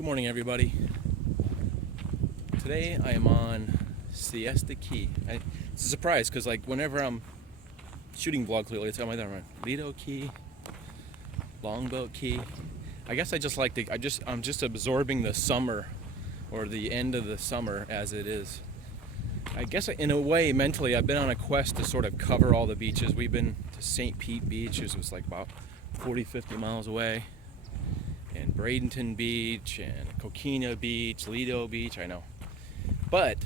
Good morning, everybody. Today I am on Siesta Key. It's a surprise because, like, whenever I'm shooting vlogs lately, it's on Lido Key, Longboat Key. I guess I just like I'm just absorbing the summer or the end of the summer as it is. I guess in a way, mentally, I've been on a quest to sort of cover all the beaches. We've been to St. Pete Beach, which was like about 40-50 miles away, and Bradenton Beach, and Coquina Beach, Lido Beach, I know. But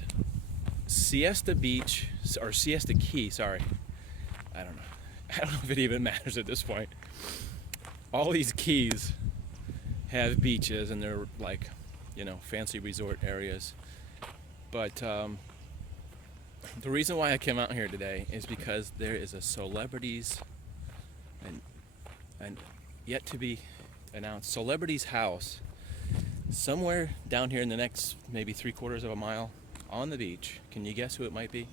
Siesta Beach, or Siesta Key, sorry, I don't know if it even matters at this point. All these keys have beaches, and they're like, fancy resort areas. But the reason why I came out here today is because there is a celebrities and yet to be announced celebrities house somewhere down here in the next maybe 3/4 of a mile on the beach. Can you guess who it might be?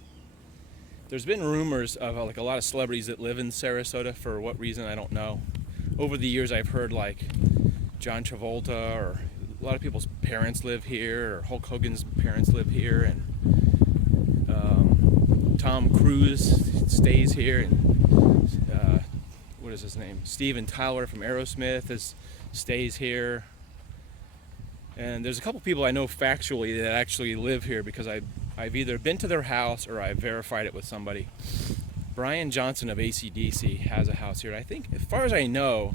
There's been rumors of like a lot of celebrities that live in Sarasota. For what reason, I don't know. Over the years, I've heard like John Travolta, or a lot of people's parents live here, or Hulk Hogan's parents live here, and Tom Cruise stays here, and what is his name? Steven Tyler from Aerosmith stays here. And there's a couple people I know factually that actually live here because I've either been to their house or I've verified it with somebody. Brian Johnson of AC/DC has a house here. I think, as far as I know,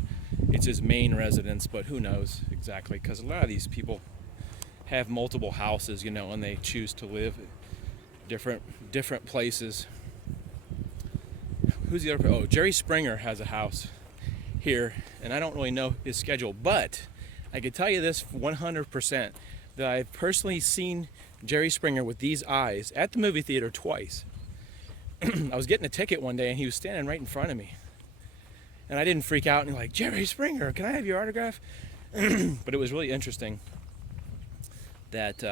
it's his main residence, but who knows exactly, because a lot of these people have multiple houses, and they choose to live different places. Who's the other? Oh, Jerry Springer has a house here, and I don't really know his schedule, but I can tell you this 100%, that I've personally seen Jerry Springer with these eyes at the movie theater twice. I was getting a ticket one day, and he was standing right in front of me, and I didn't freak out and like, Jerry Springer, can I have your autograph? But it was really interesting that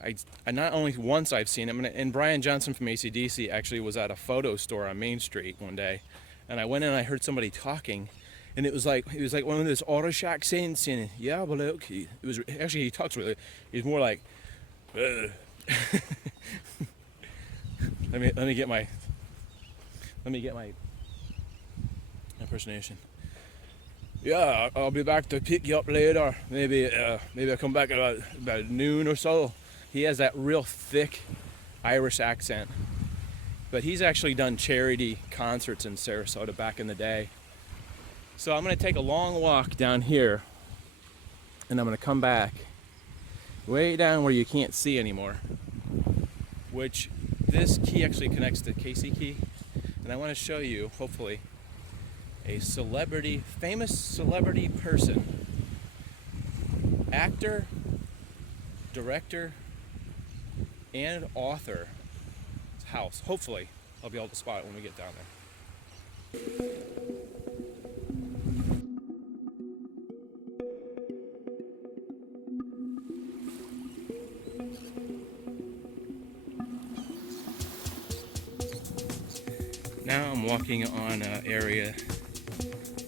I not only once I've seen him, and Brian Johnson from AC/DC actually was at a photo store on Main Street one day, and I went in and I heard somebody talking, and it was like one of those Irish accents, and yeah, but look, he talks really. He's more like, let me get my impersonation. Yeah, I'll be back to pick you up later. Maybe I'll come back at about noon or so. He has that real thick Irish accent. But he's actually done charity concerts in Sarasota back in the day. So I'm going to take a long walk down here, and I'm going to come back way down where you can't see anymore, which this key actually connects to Casey Key. And I want to show you, hopefully, a famous celebrity person, actor, director, and author house. Hopefully I'll be able to spot it when we get down there. Now I'm walking on an area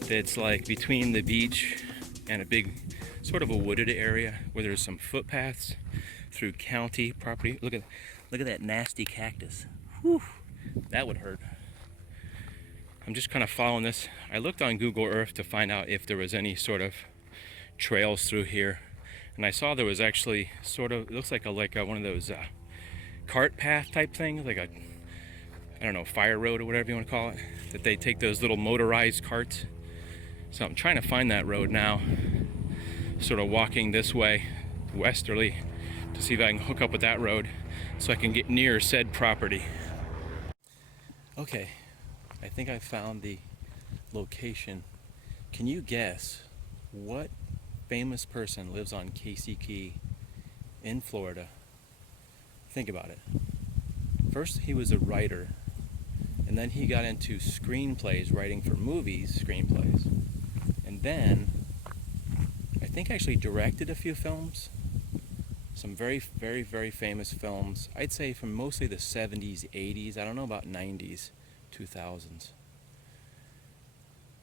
that's like between the beach and a big sort of a wooded area where there's some footpaths through county property. Look at that nasty cactus. Whew, that would hurt. I'm just kind of following this. I looked on Google Earth to find out if there was any sort of trails through here, and I saw there was actually it looks like one of those cart path type things, like I don't know, fire road or whatever you want to call it, that they take those little motorized carts. So I'm trying to find that road now, sort of walking this way westerly to see if I can hook up with that road so I can get near said property. Okay, I think I found the location. Can you guess what famous person lives on Casey Key in Florida? Think about it. First, he was a writer, and then he got into screenplays, writing for movies, screenplays. And then, I think actually directed a few films. Some very, very, very famous films. I'd say from mostly the 70s, 80s. I don't know about 90s, 2000s.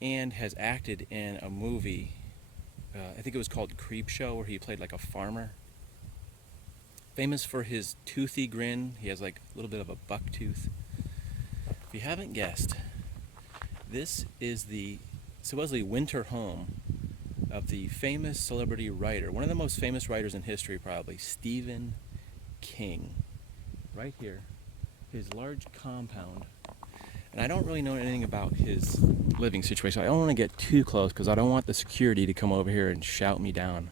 And has acted in a movie I think it was called Creep Show, where he played like a farmer. Famous for his toothy grin. He has like a little bit of a buck tooth. If you haven't guessed, this is the supposedly winter home of the famous celebrity writer, one of the most famous writers in history probably, Stephen King. Right here, his large compound. And I don't really know anything about his living situation. I don't want to get too close because I don't want the security to come over here and shout me down.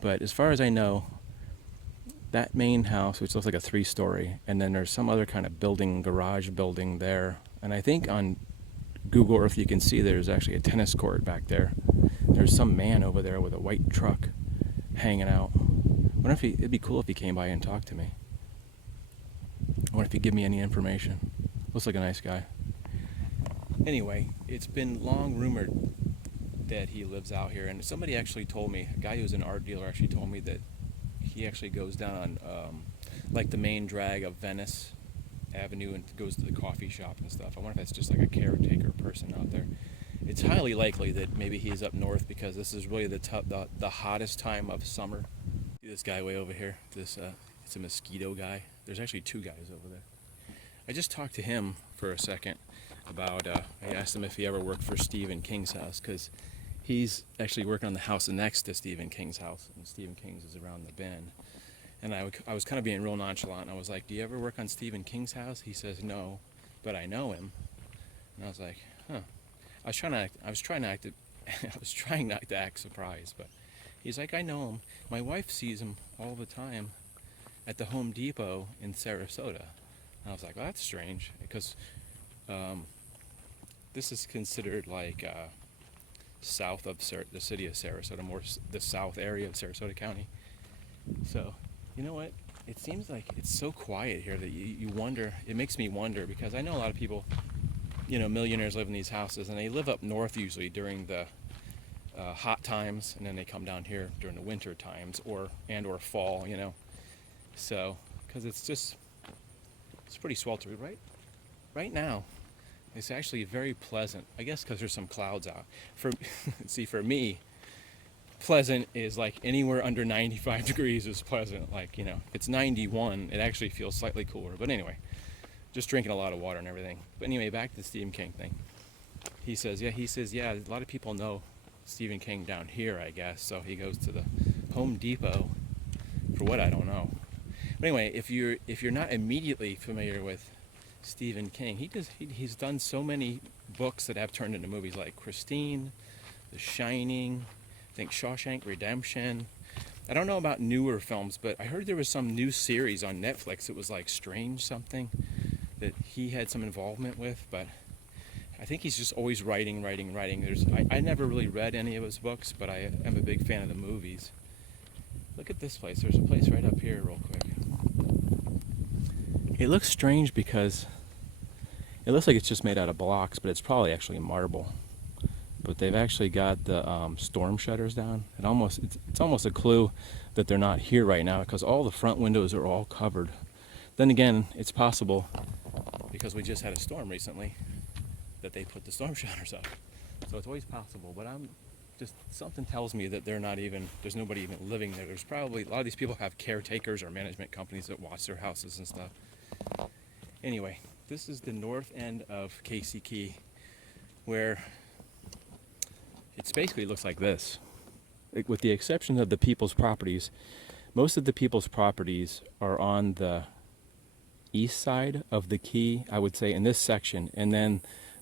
But as far as I know, that main house, which looks like a 3-story, and then there's some other kind of building, garage building there. And I think on Google Earth you can see there's actually a tennis court back there. There's some man over there with a white truck hanging out. I wonder if it'd be cool if he came by and talked to me. I wonder if he'd give me any information. Looks like a nice guy. Anyway, it's been long rumored that he lives out here, and somebody actually told me, a guy who's an art dealer actually told me that he actually goes down on like the main drag of Venice Avenue and goes to the coffee shop and stuff. I wonder if that's just like a caretaker person out there. It's highly likely that maybe he's up north because this is really the hottest time of summer. See this guy way over here? It's a mosquito guy. There's actually 2 guys over there. I just talked to him for a second about, I asked him if he ever worked for Stephen King's house, because he's actually working on the house next to Stephen King's house, and Stephen King's is around the bend. And I was kind of being real nonchalant. I was like, do you ever work on Stephen King's house? He says, no, but I know him. And I was like, huh. I was trying not to act surprised, but he's like, I know him. My wife sees him all the time at the Home Depot in Sarasota. And I was like, well, that's strange, because this is considered like south of the city of Sarasota, more the south area of Sarasota County. So, you know what? It seems like it's so quiet here that you wonder. It makes me wonder, because I know a lot of people, you know, millionaires live in these houses, and they live up north usually during the hot times, and then they come down here during the winter times or fall, you know. So, because it's pretty sweltering, right? Right now, it's actually very pleasant. I guess because there's some clouds out. For me, pleasant is like anywhere under 95 degrees is pleasant. Like, you know, if it's 91, it actually feels slightly cooler. But anyway, just drinking a lot of water and everything. But anyway, back to the Stephen King thing. He says, a lot of people know Stephen King down here, I guess. So he goes to the Home Depot for what, I don't know. But anyway, if you're not immediately familiar with Stephen King, he's done so many books that have turned into movies, like Christine, The Shining, I think Shawshank Redemption. I don't know about newer films, but I heard there was some new series on Netflix. It was like Strange something that he had some involvement with, but I think he's just always writing. I never really read any of his books, but I am a big fan of the movies. Look at this place. There's a place right up here real quick. It looks strange because it looks like it's just made out of blocks, but it's probably actually marble. But they've actually got the storm shutters down. It's almost a clue that they're not here right now, because all the front windows are all covered. Then again, it's possible, because we just had a storm recently, that they put the storm shutters up. So it's always possible, but something tells me that there's nobody even living there. There's probably, a lot of these people have caretakers or management companies that watch their houses and stuff. Anyway, this is the north end of Casey Key, where it basically looks like this. With the exception of the people's properties, most of the people's properties are on the east side of the key, I would say, in this section, and then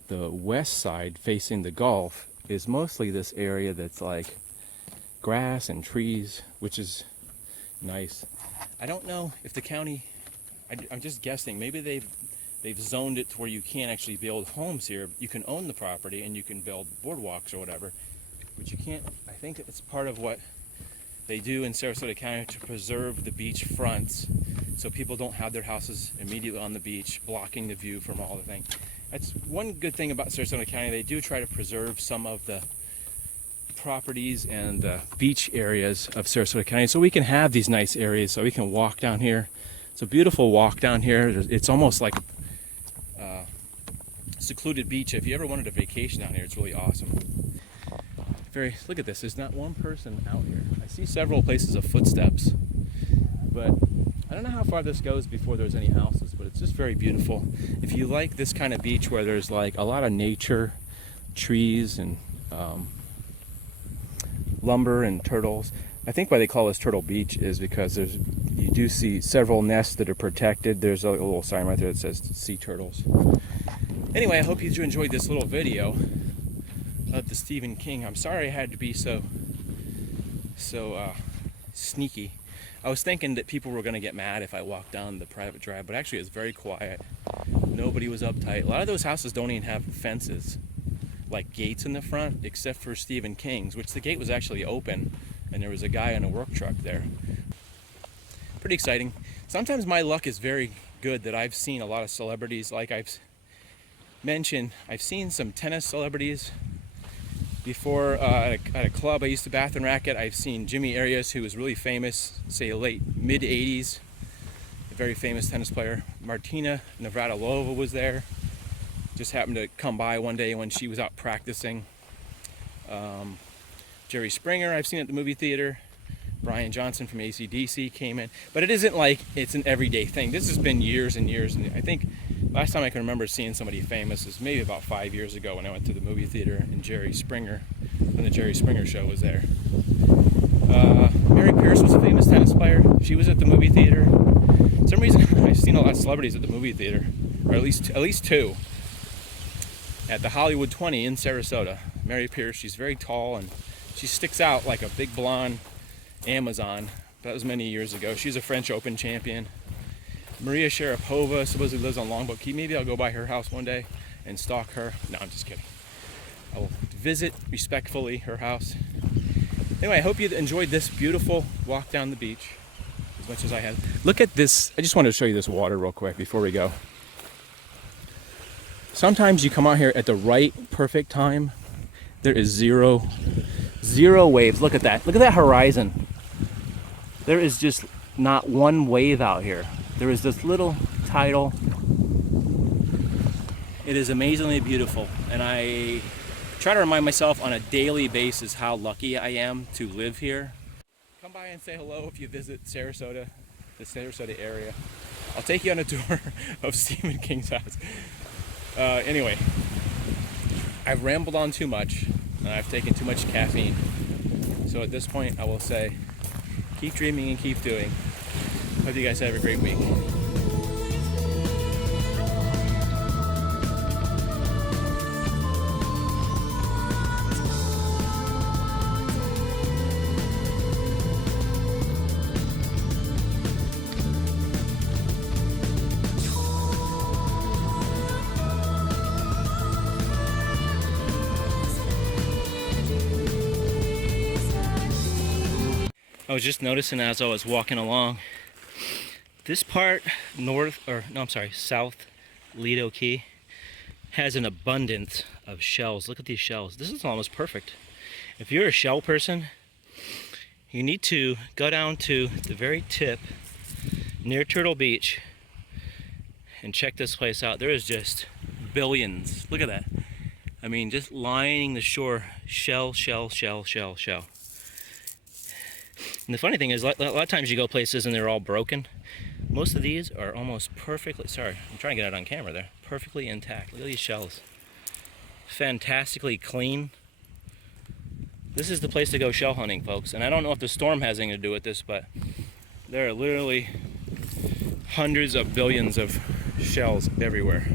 the west side facing the Gulf is mostly this area that's like grass and trees, which is nice. I don't know if the county, I'm just guessing, maybe they've zoned it to where you can't actually build homes here. You can own the property and you can build boardwalks or whatever, but you can't. I think it's part of what they do in Sarasota County to preserve the beach fronts, so people don't have their houses immediately on the beach, blocking the view from all the things. That's one good thing about Sarasota County. They do try to preserve some of the properties and the beach areas of Sarasota County, so we can have these nice areas, so we can walk down here. It's a beautiful walk down here. It's almost like a secluded beach. If you ever wanted a vacation down here, it's really awesome. look at this, there's not one person out here. I see several places of footsteps, but I don't know how far this goes before there's any houses, but it's just very beautiful. If you like this kind of beach where there's like a lot of nature, trees, and lumber and turtles. I think why they call this Turtle Beach is because you do see several nests that are protected. There's a little sign right there that says sea turtles. Anyway, I hope you enjoyed this little video of the Stephen King. I'm sorry I had to be so sneaky. I was thinking that people were going to get mad if I walked down the private drive, but actually it was very quiet. Nobody was uptight. A lot of those houses don't even have fences, like gates in the front, except for Stephen King's, which the gate was actually open, and there was a guy in a work truck there. Pretty exciting. Sometimes my luck is very good that I've seen a lot of celebrities. Like I've mentioned, I've seen some tennis celebrities before at a club I used to bath and racket. I've seen Jimmy Arias, who was really famous, say mid 80s, a very famous tennis player. Martina Navratilova was there. Just happened to come by one day when she was out practicing. Jerry Springer, I've seen at the movie theater. Brian Johnson from AC/DC came in. But it isn't like it's an everyday thing. This has been years and years. And I think last time I can remember seeing somebody famous was maybe about 5 years ago when I went to the movie theater and Jerry Springer, when the Jerry Springer show was there. Mary Pierce was a famous tennis player. She was at the movie theater. For some reason, I've seen a lot of celebrities at the movie theater, or at least two. At the Hollywood 20 in Sarasota. Mary Pierce, she's very tall and she sticks out like a big blonde Amazon. That was many years ago. She's a French Open champion. Maria Sharapova supposedly lives on Longboat Key. Maybe I'll go by her house one day and stalk her. No, I'm just kidding. I will visit respectfully her house. Anyway, I hope you enjoyed this beautiful walk down the beach as much as I had. Look at this. I just wanted to show you this water real quick before we go. Sometimes you come out here at the right, perfect time. There is zero waves. Look at that. Look at that horizon. There is just not one wave out here. There is this little tidal. It is amazingly beautiful. And I try to remind myself on a daily basis how lucky I am to live here. Come by and say hello if you visit Sarasota, the Sarasota area. I'll take you on a tour of Stephen King's house. Anyway, I've rambled on too much, and I've taken too much caffeine. So at this point, I will say, keep dreaming and keep doing. Hope you guys have a great week. I was just noticing as I was walking along, this part south Lido Key has an abundance of shells. Look at these shells. This is almost perfect. If you're a shell person, you need to go down to the very tip near Turtle Beach and check this place out. There is just billions. Look at that. I mean, just lining the shore, shell. And the funny thing is, a lot of times you go places and they're all broken. Most of these are almost perfectly, sorry, I'm trying to get it on camera there, perfectly intact. Look at these shells. Fantastically clean. This is the place to go shell hunting, folks. And I don't know if the storm has anything to do with this, but there are literally hundreds of billions of shells everywhere.